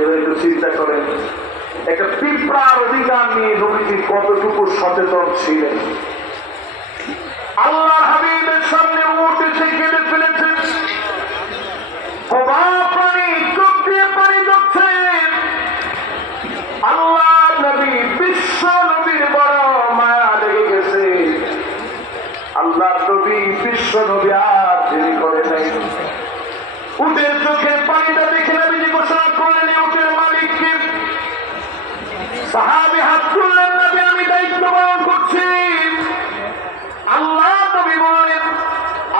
এবার একটু চিন্তা করেন, একটা পিঁপড়ার অধিকার নিয়ে নবীজি কতটুকু সচেতন ছিলেন। আল্লাহ হাবিবের সামনে উঠ এসে কেঁদে ফেলেছেন, চোখ দিয়ে পানি যাচ্ছে। আল্লাহ নবী, বিশ্ব নবীর বড় মায়া লেগে গেছে। আল্লাহ নবী, বিশ্ব নবী আর দেরি করে নাই। উটের চোখের পানিটা দেখে নবীজি ঘোষণা করলেন, উটের মালিককে। সাহাবী হাত তুললেন, নবী আমি দায়িত্ব পালন করছি। আল্লাহ নবী বলেন,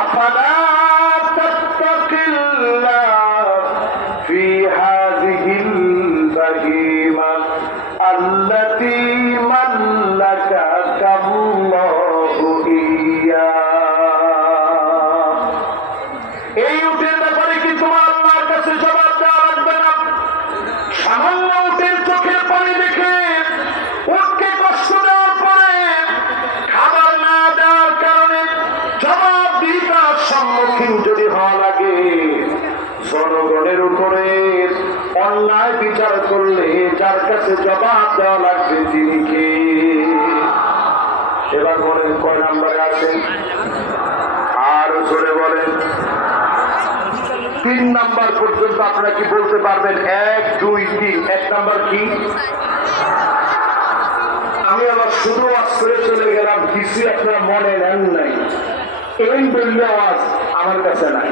আফালা তাত্তাকিল্লাহ ফি হাযিহিল বাহিমা আল্লাতী মাল্লাকাকাল্লাহু ইয়্যা। এই উটের ব্যাপারে কি তোমার আল্লাহর কাছে জবাব দেওয়া লাগবে না? সামান্য উটের চোখের পানি দেখে উটকে কষ্ট দেওয়ার পরে খাবার না দেওয়ার কারণে জবাবদিহিতার সম্মুখীন যদি হওয়া লাগে, জনগণের উপরে অন্যায় বিচার করলে যার কাছে জবাব দেওয়া লাগবে তিনি কে? এবার বলেন কয় নাম্বারে আছেন? আর জোরে বলেন। 3 নাম্বার পর্যন্ত আপনারা কি বলতে পারবেন? 1 2 3। 1 নাম্বার কি? আমি আবার শুধু আওয়াজ করে চলে গেলাম, কিছু আপনারা মনে নেন নাই। এই বললে আওয়াজ আমার কাছে নাই।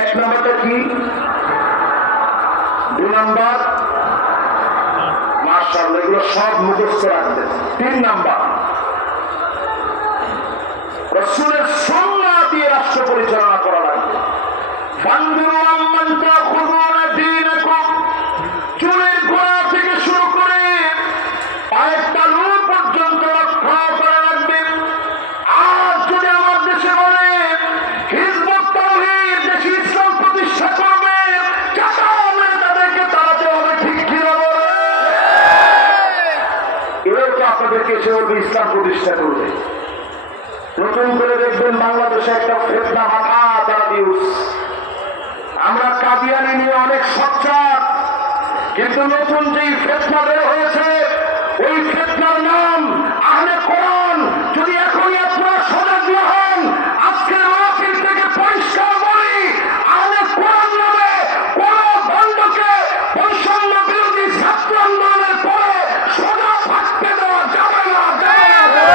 1 নাম্বারটা কি? 2 নাম্বার? মাশাআল্লাহ, এগুলো সব মুখস্থ রাখবেন। 3 নাম্বার, রাসূলের সুন্নাহ দিয়ে রাষ্ট্র পরিচালনা করা লাগবে। ফানজুরু আম্মান তাখুযুনা দীনাকুম, চুলের গোড়া থেকে শুরু করে পায়ের তালু পর্যন্ত রক্ষা করা লাগবে। আর যদি আমার দেশে বলে হিজবুত তাওহীদ দেশে ইসলাম প্রতিষ্ঠা করবে, তাদেরকে তাড়াতে হবে, ঠিক কিনা বলে? এও তো আপনাদেরকে এসে বলবে ইসলাম প্রতিষ্ঠা করবে। নতুন করে দেখবেন বাংলাদেশে একটা ফেতনা মাথা তারা দিউস। আমরা কাদিয়ানি নিয়ে অনেক সোচ্চার, কিন্তু নতুন যেই ফেতনা বের হয়েছে ওই ফেতনার নাম আহলে কোরআন। যদি এখনই আপনারা সজাগ না হন, আজকের মাহফিল থেকে পরিষ্কার বলি, আহলে কোরআন নামে কোন বন্ধকে বৈষম্য বিরোধী ছাত্র আন্দোলনের পরে সোজা থাকতে দেওয়া যাবে না, যাবে না।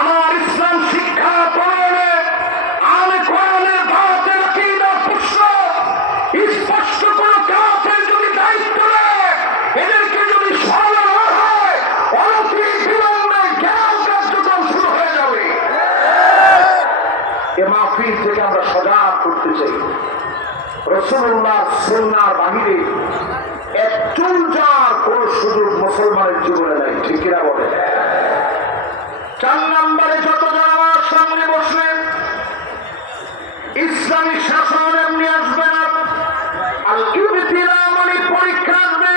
আমার ইসলাম শিক্ষা প্রণয়নে আহলে কোরআনের দাওয়াতের আকীদা প্রশ্ন স্পষ্ট কোন কাফের যদি দায়িত্ব নেয়, এদেরকে যদি সরানো না হয়, অনতি বিলম্বে ঘেরাও কার্যক্রম শুরু হয়ে যাবে। এ মাহফিল থেকে আমরা সজাগ করতে চাই। রাসূলুল্লাহ সুন্নাহর বাহিরে এক চুল যাওয়ার কোন সুযোগ মুসলমানের জীবনে নাই, ঠিক কিনা বলে? 4 নম্বরে যতজন আমার সামনে বসলেন, ইসলামী শাসন এমনি আসবে না, আল ইবতিলা মানে পরীক্ষা আসবে।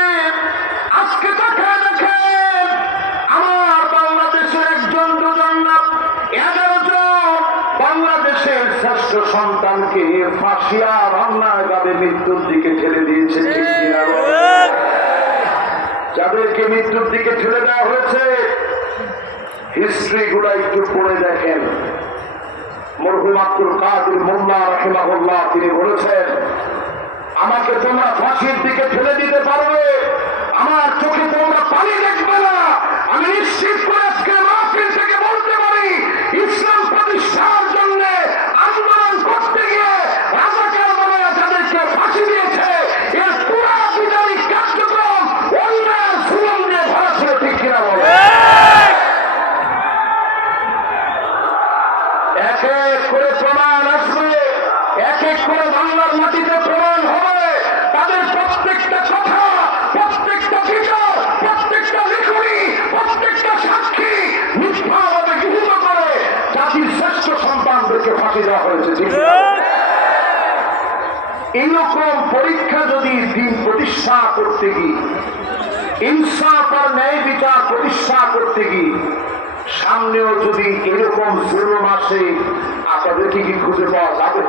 আজকে তাকায় দেখেন, আমার বাংলাদেশের 1 জন 2 জন না 11 জন বাংলাদেশের শ্রেষ্ঠ সন্তানকে ফাঁসিয়ার অন্যায়ভাবে মৃত্যুর দিকে ঠেলে দিয়েছে, ঠিক কিনা বলে? যাদেরকে মৃত্যুর দিকে ঠেলে দেওয়া হয়েছে হিস্ট্রি গুলো একটু পড়ে দেখেন। মরহুম আব্দুল কাদের মোল্লা রাহিমাহুল্লাহ তিনি বলেছেন, আমাকে তোমরা ফাঁসির দিকে ঠেলে দিতে পারবে, আমার চোখে তোমরা পানি দেখবে না। আমি নিশ্চিত করে আজকে মাহফিল থেকে বলতে পারি, ইসলাম প্রতিষ্ঠার জন্য আন্দোলন করতে গিয়ে রাজাকার বলে যাদেরকে ফাঁসি দিয়েছে, এর পুরা বিচারিক কার্যক্রম অন্যায় জুলুম দিয়ে ভরা ছিল, ঠিক কিনা বলে? এক এক করে প্রমাণ আসবে, এক এক করে বাংলার মাটিতে প্রমাণ হবে। তাদের প্রত্যেকটা কথা, প্রত্যেকটা বিচার, প্রত্যেকটা লেখনী, প্রত্যেকটা সাক্ষী মিথ্যাভাবে গৃহীত করে জাতির শ্রেষ্ঠ সন্তানদেরকে ফাঁসি দেওয়া হয়েছে। এইরকম পরীক্ষা যদি দিন প্রতিষ্ঠা করতে গিয়ে, ইনসাফ আর ন্যায় বিচার প্রতিষ্ঠা করতে গিয়ে সামনেও যদি এরকম জুলুম আসে, আপনাদেরকে কি খুঁজে পাওয়া যাবে?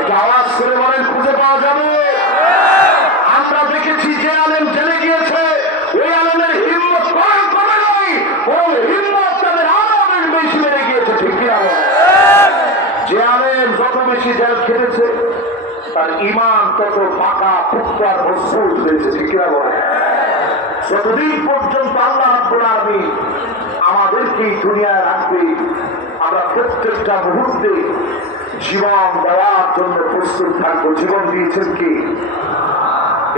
এটা আওয়াজ করে বলেন, খুঁজে পাওয়া যাবে? আমরা দেখেছি যে আলেম জেলে গিয়েছে, ওই আলেমের হিম্মত কমে নাই, ওই হিম্মত তাদের আরো অনেক বেশি বেড়ে গিয়েছে। ঠিক কিনা? যে আলেম যত বেশি জেল খেটেছে, তার ইমান তত পাকা পুক্তা মজবুত হয়েছে। ঠিক কিনা বলে? যতদিন পর্যন্ত আল্লাহ রাব্বুল আলামিন আমাদেরকে দুনিয়ায় রাখবে, আমরা প্রত্যেকটা মুহূর্তে জীবন দেওয়ার জন্য প্রস্তুত থাকবো। জীবন দিয়েছেন কি?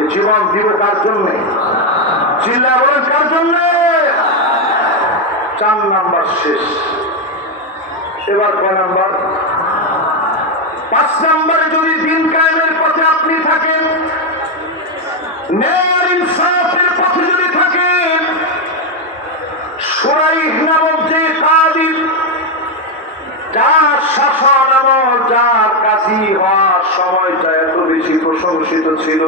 এই জীবন দিব কার জন্যে? চিল্লা বলেন, কার জন্যে? 4 নাম্বার শেষ। এবার কয় নাম্বার? 5 নাম্বারে যদি দিন কায়েমের পথে আপনি থাকেন, ন্যায় আর ইনসাফের পথে যদি থাকেন, সুরাইহ নামক যে কাদি, যার শাসন আমল, যার কাজী হওয়ার সময়টা এত বেশি প্রশংসিত ছিল,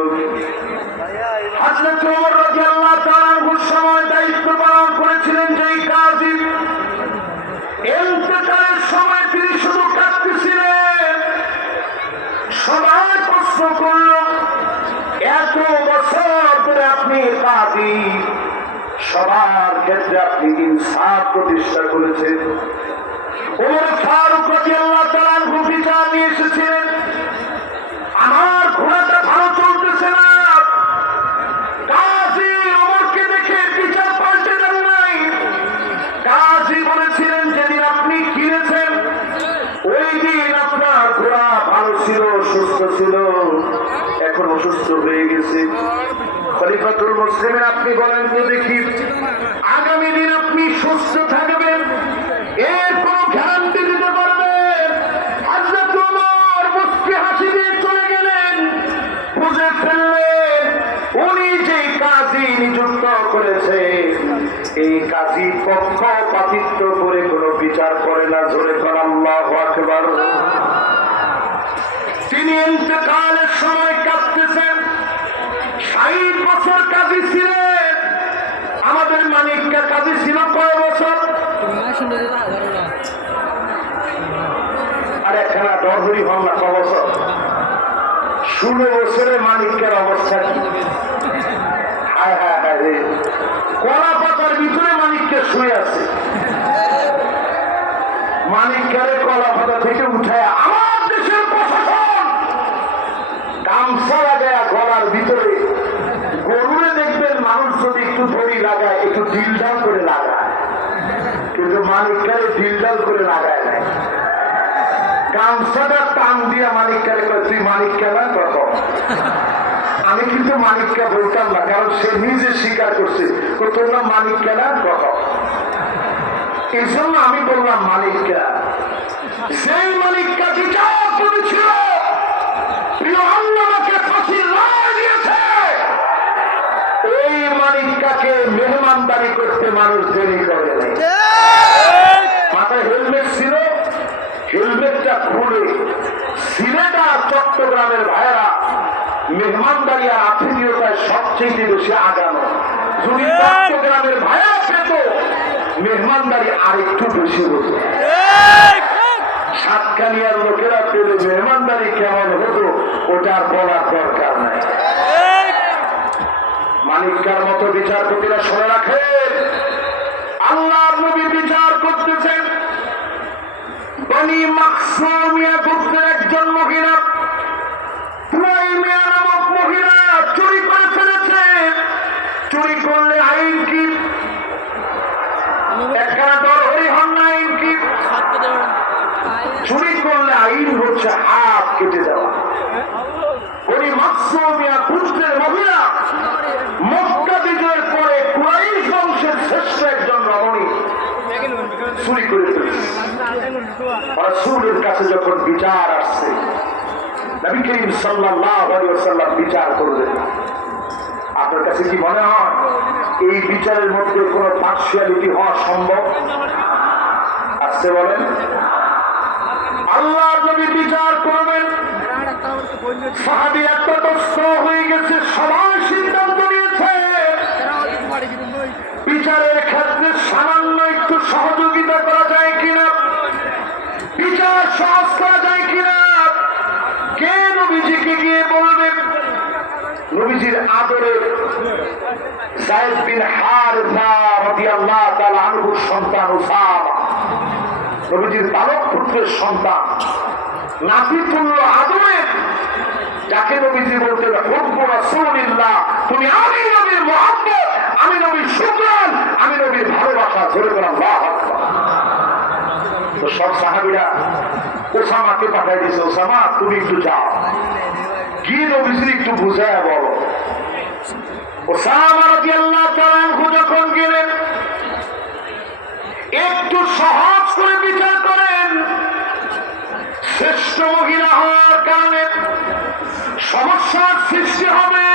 হযরত ওমর রাদিয়াল্লাহু তাআলা আনহুর সময় দায়িত্ব পালন করেছিলেন যেই কাজী, ইন্তেকালের সময় তিনি শুধু কাঁদতেছিলেন। সবাই প্রশ্ন করল, এত বছর ধরে আপনি কাজী, সবার ক্ষেত্রে আপনি ইনসাফ প্রতিষ্ঠা করেছেন। ওমর ফারুক রাদিয়াল্লাহু তাআলা আনহু বিচার নিয়ে এসেছিলেন, আমার ঘোড়াটা ভালো চলতেছে না। কাজী ওমরকে দেখে বিচার পাল্টে দেন নাই। কাজী বলেছিলেন, যেদিন আপনি কিনেছেন ওই দিন আপনার ঘোড়া ভালো ছিল, সুস্থ ছিল, এখন অসুস্থ হয়ে গেছে। খলিফাতুল মুসলিমিন, আপনি বলেন তো দেখি, আগামী দিন আপনি সুস্থ থাকবেন, এর কোন গ্যারান্টি দিতে পারবেন? হযরত ওমর মুস্কি হাসি দিয়ে চলে গেলেন। বুঝে ফেললেন উনি যে কাজী নিযুক্ত করেছে, এই কাজী পক্ষপাতিত্ব করে কোনো বিচার করে না। জোরে কর আল্লাহু আকবার। তিনি ইন্তেকালের সময় কাঁদতেছেন। 60 বছর কাজী ছিলেন। আমাদের মানিককা কাজী ছিল কয় বছর? আর একখানা ডহরি হন না, ক বছর? 16 বছরে মানিককার অবস্থা কি? হায় হায় হায় রে, কলা পাতার ভিতরে মানিককে শুয়ে আছে। মানিককারে কলা পাতা থেকে উঠায় আমার দেশের প্রশাসন গামছা লাগায় গলার ভিতরে। গরুরে দেখবেন মানুষ যদি একটু দড়ি লাগায়, একটু ডিলডাল করে লাগায়, কিন্তু মানিককারে ডিলডাল করে লাগায় নাই। গামছাটা টান দিয়া মানিককারে কয়, তুই মানিককা না? কখন? আমি কিন্তু মানিককা বলতাম না, কারণ সে নিজে স্বীকার করছে, তোর নাম মানিককা না? কখন? এই জন্য আমি বললাম মানিককা। সেই মানিককা বিচার করেছিল, প্রিয় আল্লাহকে ফাঁসির রায় দিয়েছে। এই মানিককাকে মেহমানদারি করতে মানুষ দেরি করে নাই। মাথায় হেলমেট ছিল, হেলমেটটা খুলে সিলেট আর চট্টগ্রামের ভাইয়েরা মেহমানদারি আর আতিথেয়তায় সবচেয়ে বেশি আগানো। যদি চট্টগ্রামের ভাইয়া পেত, মেহমানদারি আরেকটু বেশি হতো। সাতকানিয়ার লোকেরা পেলে মেহমানদারি কেমন হতো ওটার বলার দরকার নাই। মানিককার মতো বিচারপতিরা শুনে রাখেন, আল্লাহর নবী বিচার করতেছেন। বনি মাকসুমিয়া গোত্রের একজন মহিলা, তুয়াইমিয়া নামক মহিলা চুরি করে ফেলেছে। চুরি করলে আইন কি? একখানা ডরহরি হন না, আইন কি? চুরি করলে আইন হচ্ছে হাত কেটে দেওয়া। বনি মাকসুমিয়া গোত্রের মহিলা মক্কা বিজয়ের পরে কুরাইশ বংশের শ্রেষ্ঠ একজন রমণী চুরি করে ফেলেছে। রাসূলের কাছে যখন বিচার আসছে, নবী করিম সাল্লাল্লাহু আলাইহি ওয়াসাল্লাম বিচার করলেন। আপনার কাছে কি মনে হয় এই বিচারের মধ্যে কোন পার্সিয়ালিটি হওয়া সম্ভব? আসতে বলেন। আল্লাহর নবী বিচার করবেন, সাহাবী এত কষ্ট হয়ে গেছে, নবীজিকে গিয়ে বলবেন, নবীজির আদরের যায়েদ বিন হারিসা রাদিয়াল্লাহু তাআলা আনহুর সন্তান উসামা, নবীজির পালক পুত্রের সন্তান, নাতিতুল্য আদরের, যাকে নবীজি বলতেন হুব্বু রাসূলিল্লাহ, তুমি আমি নবীর মুহাব্বত, আমি নবীর শুকরান, আমি নবীর ভালোবাসা। ধরে করে আল্লাহু আকবার। তো সব সাহাবীরা ওসামাকে পাঠাই দিয়েছে, ওসামা তুমি একটু যাও, গিয়ে নবীজির একটু বুঝায় বলো। ওসামা রাদিয়াল্লাহু তাআলা আনহু যখন গেলেন, একটু সহজ করে বিচার করেন, শ্রেষ্ঠ মহিলা হওয়ার কারণে সমস্যার সৃষ্টি হবে,